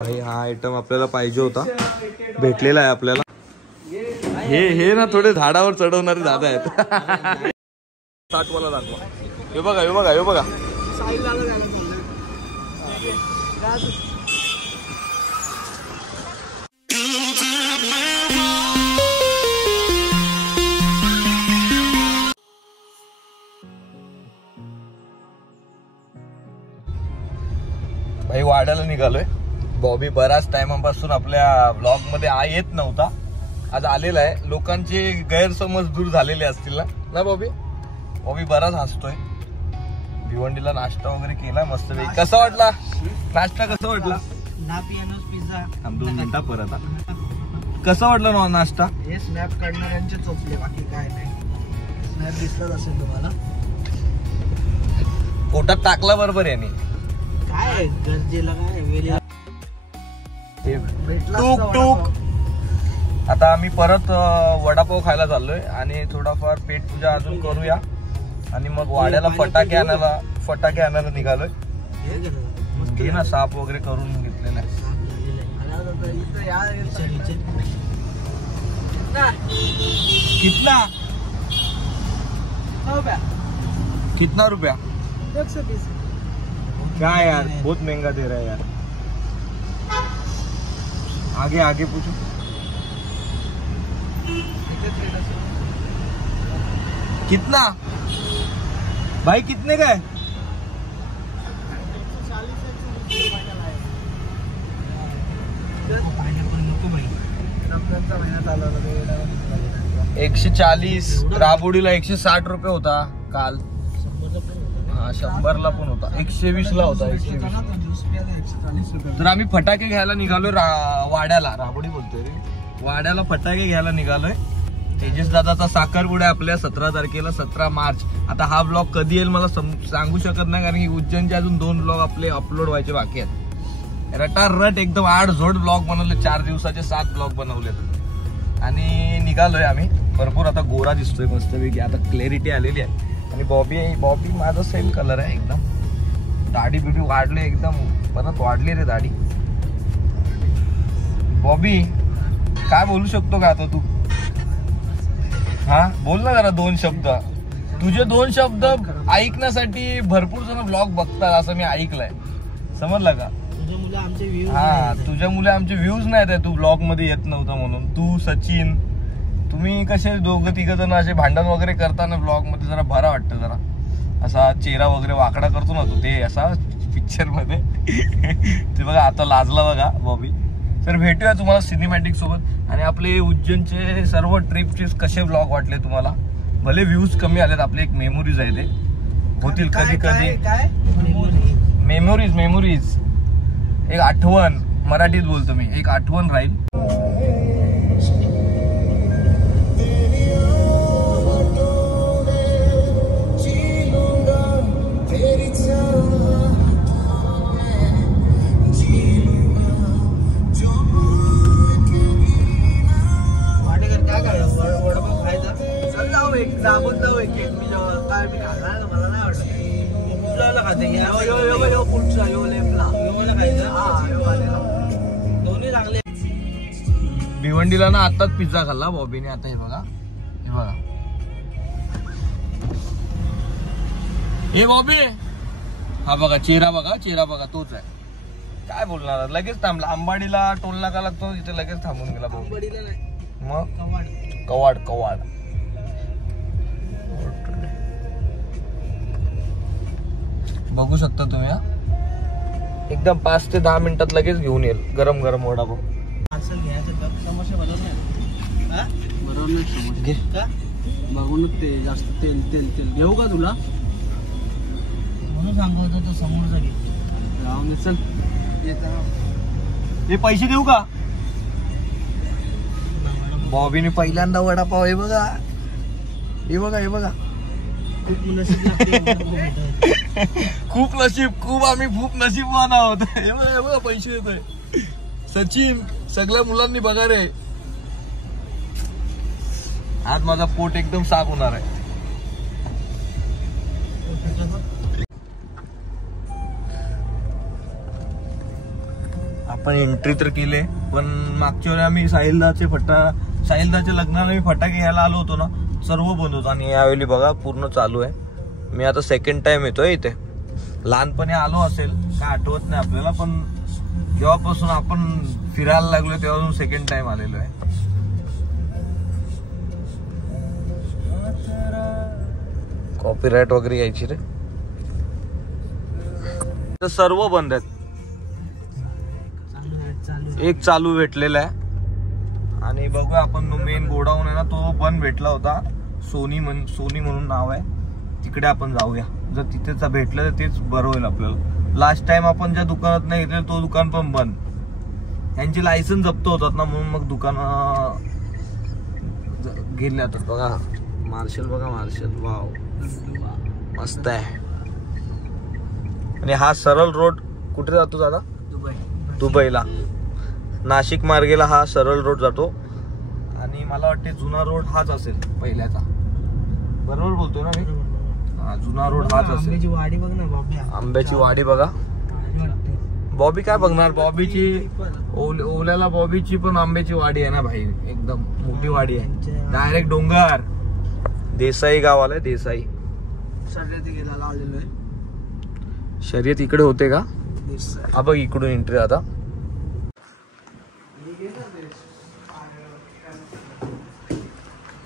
भाई हा आयटम आपल्याला पाहिजे होता, भेटलेला आहे आपल्याला। हे ना थोडे झाडावर चढवणारे दादा आहेत। 60 वाला दाखवा। हे बघा हे बघा हे बघा। भाई वाड्याला निघालोय। बॉबी बराच टाइमपासून आपल्या ब्लॉग मध्ये येत नव्हता, आज आलेला आहे। लोकांचे गैरसमज दूर झालेले असतील ना बॉबी? बॉबी बराच हसतोय। भिवंडीला नाश्ता वगैरे केला मस्त पैकी। कसा वाटला नाश्ता? कसा वाटला? ना पियानोस पिझ्झा। 2 मिनिटं परत आता। कसा वाटला ना नाश्ता? हे स्नॅप काढणाऱ्यांचे चोपले, बाकी काय नाही। स्नॅप दिसलाच असेल तुम्हाला। पोटात टाकला बरोबर याने। काय गरजेला काय वेळेला टूक टूक। आता आम्ही परत वडापाव खायला चाललोय आणि थोडाफार पेटपूजा अजून करूया आणि मग वाड्याला फटाके आणायला निघालोय। घे ना, साफ वगैरे करून घेतलेला आहे। कितना रुपया? 120। क्या यार, बहुत महंगा दे रहा है यार। आगे आगे पूछो। कितना भाई, कितने का है? 140। राबोडीला 160 रुपये होता काल। हा 100ला पण होता, 120ला होता। 120। तर आम्ही फटाके घ्यायला निघालोय वाड्याला। राबोडी बोलतोय रे, वाड्याला फटाके घ्यायला निघालोय। तेजस दादाचा साखरपुडा आपल्या 17 तारखेला, 17 मार्च। आता हा ब्लॉग कधी येईल मला सांगू शकत नाही, कारण की उज्जैनचे अजून 2 ब्लॉग आपले अपलोड व्हायचे बाकी आहेत। रटारट एकदम 8 झोड ब्लॉग बनवले, 4 दिवसाचे 7 ब्लॉग बनवलेत आणि निघालोय आम्ही। भरपूर आता गोरा दिसतोय मस्तपैकी, आता क्लॅरिटी आलेली आहे। आणि बॉबी माझा सेम कलर आहे एकदम। दाढी बिडी वाढली एकदम, परत वाढली रे दाढी। बॉबी काय बोलू शकतो का आता तू? हा बोल ना जरा 2 शब्द। तुझे 2 शब्द ऐकण्यासाठी भरपूर जण ब्लॉग बघतात असं मी ऐकलंय, समजलं का? हा, तुझ्या मुले आमचे व्ह्यूज नाहीत आहे, तू ब्लॉग मध्ये येत नव्हता म्हणून। तू सचिन, तुम्ही कसे 2-3 जण असे भांडण वगैरे करताना ब्लॉग मध्ये जरा बरं वाटतं। जरा असा चेहरा वगैरे वाकडा करतो ना तू, ते असा पिक्चर मध्ये। ते बघा आता लाजला बघा बॉबी। तर भेटूया तुम्हाला सिनेमॅटिक सोबत। आणि आपले उज्जैनचे सर्व ट्रिपचे कसे ब्लॉग वाटले तुम्हाला? भले व्ह्यूज कमी आलेत, आपले एक मेमोरीज आहे, ते होतील कधी कधी। मेमोरीज एक आठवण, मराठीत बोलतो मी, एक आठवण राहील। भिवंडीला ना आताच पिझ्झा खाल्ला बॉबीने। आता हे बघा हे बॉबी, हा बघा चेहरा बघा तोच आहे। काय बोलणार, लगेच थांबला। अंबाडीला टोल नाका लागतो, तिथे लगेच थांबून गेला बॉबी। मग कवाड बघू शकता तुम्ही। एकदम 5 ते 10 मिनिटात लगेच घेऊन येईल गरम गरम वडापाव। बघूनच ते जास्त तेल घेऊ का तुला म्हणून सांगतो, तो समोरचा घे। जाऊन चल, हे पैसे देऊ का? बॉबीने पहिल्यांदा वडापाव। हे बघा खूप नशीब, आम्ही खूप नशीबवान आहोत। हे बघा पैसे देतोय सचिन, सगळ्या मुलांनी बघा रे। आज माझा पोट एकदम साफ होणार आहे। आपण एंट्री तर केले, पण मागच्या वेळी आम्ही साहिलदाच्या लग्नाला मी फटाके घ्यायला आलो होतो ना, सर्व बंद होतं. आणि यावेळी बघा पूर्ण चालू आहे. मी आता सेकंड टाइम येतोय इथे. लहानपणी आलो असेल काय आठवत नाही आपल्याला, पण जेव्हापासून आपण फिरायला लागलो तेव्हापासून सेकंड टाइम आलेलो आहे. कॉपीराईट वगैरे यायची रे. तर सर्व बंद आहेत. एक चालू भेटलेला आहे. आणि बघूया आपण मेन गोडाऊन आहे ना, तो बंद भेटला होता. सोनी म्हणून नाव आहे. तिकडे आपण जाऊया. जर तिथेच भेटलं तर तेच बरं होईल आपल्याला. लास्ट टाइम आपण ज्या दुकानात नाही घेतलं तो दुकान पण बंद. त्यांची लायसन्स जप्त होतात ना, म्हणून मग दुकान गेले आता. बघा मार्शल, बघा मार्शल, वाव मस्त आहे. आणि हा सरळ रोड कुठे जातो दादा? दुबईला. नाशिक मार्गेला हा सरळ रोड जातो. आणि मला वाटते जुना रोड हाच असेल पहिल्याचा. बरोबर बोलतोय ना मी? हा, जुना रोड हाच असेल. आंब्याची वाडी बघ ना, आंब्याची वाडी बघा. बॉबी काय बघणार, बॉबीची ओल्याला बॉबीची पण आंब्याची वाडी आहे ना भाई, एकदम मोठी वाडी आहे. डायरेक्ट डोंगर. देसाई गाव आलंय, देसाई. शर्यत इकडे होते का? हा बघ इकडून एंट्री. आता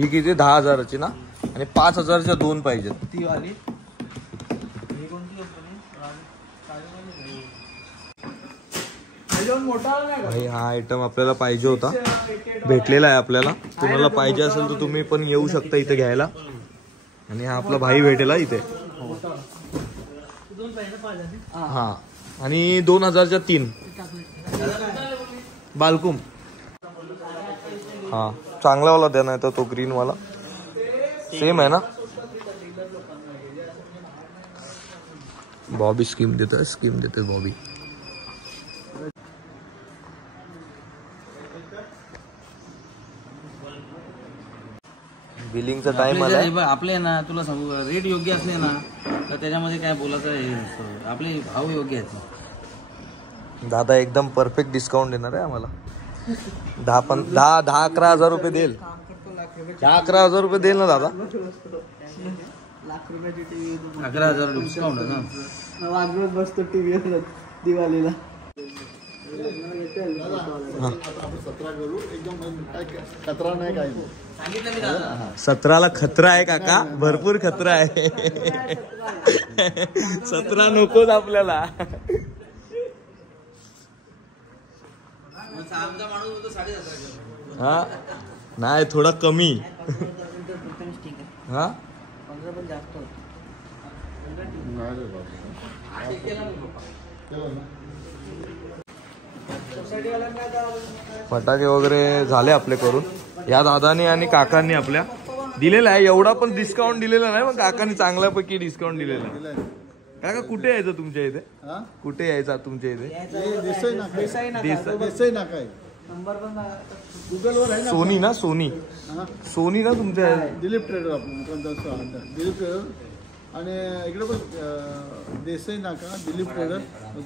ही किती? 10,000ची ना, आणि 5,000च्या 2 पाहिजेत. ती वाली भाई हा आयटम आपल्याला पाहिजे होता, भेटलेला आहे आपल्याला. तुम्हाला पाहिजे असेल तर तुम्ही पण येऊ शकता इथे घ्यायला. आणि हा आपला भाई भेटेला इथे. हा, आणि 2,000च्या 3 बालकुम. हा, चांगला वाला द्या, नाही तर तो ग्रीन वाला सेम आहे ना. बॉबी स्कीम देते बॉबी. बिलिंगचा टाइम आला. आपले ना, तुला सांगू, रेट योग्य असले ना तर त्याच्यामध्ये काय बोलायचं आहे. आपले भाव योग्य आहेत. दादा एकदम परफेक्ट डिस्काउंट देणार आहे आम्हाला. 10-11 हजार रुपये देईल. 10-11 रुपये देईल ना दादा. लाख रुपयाची टीव्ही, 11,000 डिस्काउंट आहे ना. वाजवत बसतो टीव्ही दिवाळीला. 17ला खतरा आहे काका, भरपूर खतरा आहे. 17 नकोच आपल्याला. हा नाही, थोडा कमी. हा फटाके वगैरे झाले आपले करून. या दादानी आणि काकांनी आपल्या दिलेला आहे. एवढा पण डिस्काउंट दिलेला नाही, पण काकांनी चांगल्यापैकी डिस्काउंट दिलेला आहे. काका कुठे यायचं तुमच्या इथे? कुठे यायचा तुमच्या इथे? सोनी ना, सोनी ना तुमच्या? दिलीप ट्रेडर. आपण दिलीप ट्रेडर. आणि इकडे पण देसाई नाका, दिलीप ट्रेडर.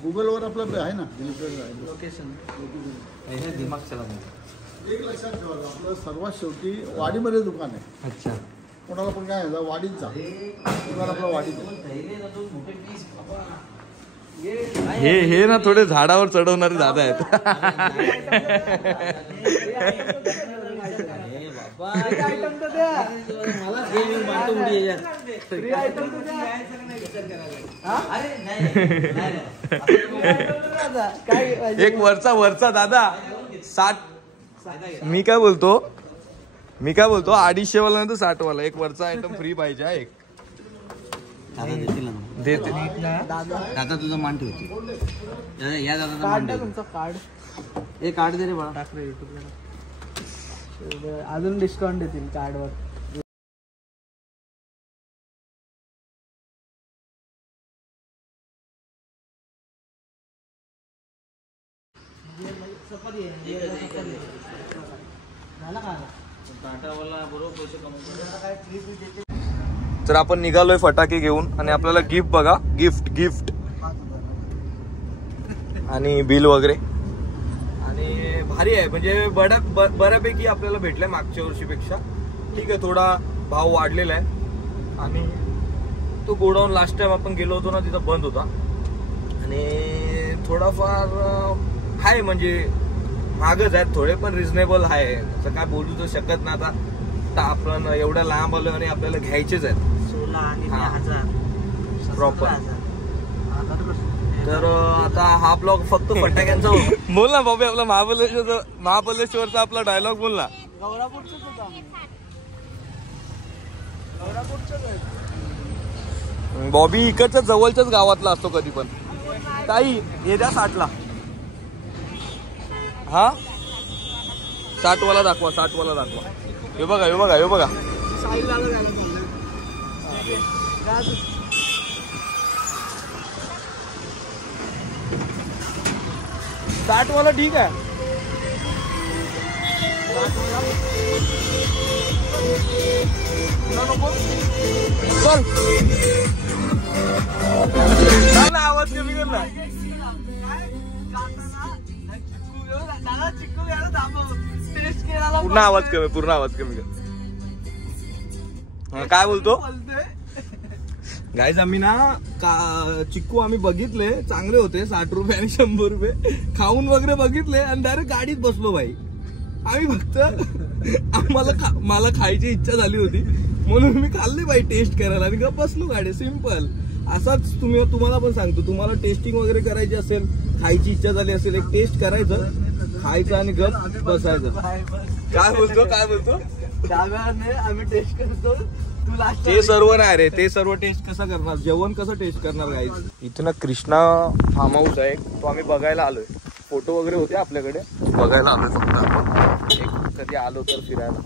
गुगलवर आपलं आहे ना, दिलीप ट्रेडर आहे. लोकेशन एक लक्षात ठेवा, आपलं सर्वात शेवटी वाडीमध्ये दुकान आहे. अच्छा, कोणाला पण काय आहे वाडीत जा, दुकान आपलं वाडीत आहे. हे ना थोडे झाडावर चढवणारे दादा आहेत. एक वरचा दादा 60. मी काय बोलतो 250 वाला नाही तर 60 वाला. एक वरचा आयटम फ्री पाहिजे. एक देते दादा तुझा मान ठेवते. या दादा मान ठेव. तुमचं कार्ड, हे कार्ड दे रे बाळा. टाक रे युट्यूबला. अजून डिस्काउंट देतील कार्डवर. तर आपण निघालोय फटाके घेऊन. आणि आपल्याला गिफ्ट बघा, गिफ्ट आणि बिल वगैरे. भारी आहे, म्हणजे बऱ्यापैकी आपल्याला भेटलाय मागच्या वर्षीपेक्षा. ठीक आहे, थोडा भाव वाढलेला आहे. आणि तो गोडाऊन लास्ट टाइम आपण गेलो होतो ना, तिथं बंद होता. आणि थोडाफार आहे, म्हणजे महागच आहेत थोडे, पण रिझनेबल आहे. असं काय बोलू तर शकत नाही आता आपण एवढ्या लांब आलो आणि आपल्याला घ्यायचेच आहेत 16 आणि 1000 प्रॉपर. तर आता हा ब्लॉग फक्त फटाक्यांचा बोल ना बाबा, आपला महाबलेश्वरचा आपला डायलॉग बोल ना. गौरापूरचंच होतं आम्ही. गौरापूरचंच आहे बॉबी. इकडच्या जवळच्याच गावातला असतो कधी पण. ताई हे द्या 60ला. हा 60 वाला दाखवा, 60 वाला दाखवा. हे बघा, हे बघा, हे बघा. साईल दादा जायला चाललंय. 60 वाला ठीक आहे. चल ना, आवाज कमी कर ना. पूर्ण आवाज कमी, पूर्ण आवाज कमी कर. काय बोलतो गाईज? आम्ही ना चिक्कू आम्ही बघितले, चांगले होते. 60 रुपये आणि 100 रुपये खाऊन वगैरे बघितले आणि डायरेक्ट गाडीत बसलो भाई. आम्ही फक्त मला खायची इच्छा झाली होती म्हणून मी खाल्ले बाई, टेस्ट करायला, आणि गप बसलो गाडी. सिम्पल. असाच तुम्हाला पण सांगतो, तुम्हाला टेस्टिंग वगैरे करायची असेल, खायची इच्छा झाली असेल, एक टेस्ट करायचं, खायचं आणि गप बसायचं. काय बोलतो, काय बोलतो? आम्ही टेस्ट करतो. ते सर्व नाही रे, ते सर्व टेस्ट कसं करणार, जेवण कसं टेस्ट करणार गाईज. इथं ना कृष्णा फार्म हाऊस आहे, तो आम्ही बघायला आलोय. फोटो वगैरे होते आपल्याकडे, बघायला आलोय फक्त आपण. कधी आलो तर फिरायला.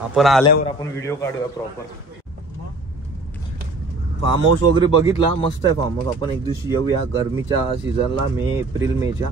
आपण आल्यावर आपण व्हिडिओ काढूया प्रॉपर. फार्म हाऊस वगैरे बघितला, मस्त आहे फार्म हाऊस. आपण एक दिवशी येऊया गरमीच्या सीझनला, एप्रिल मेच्या.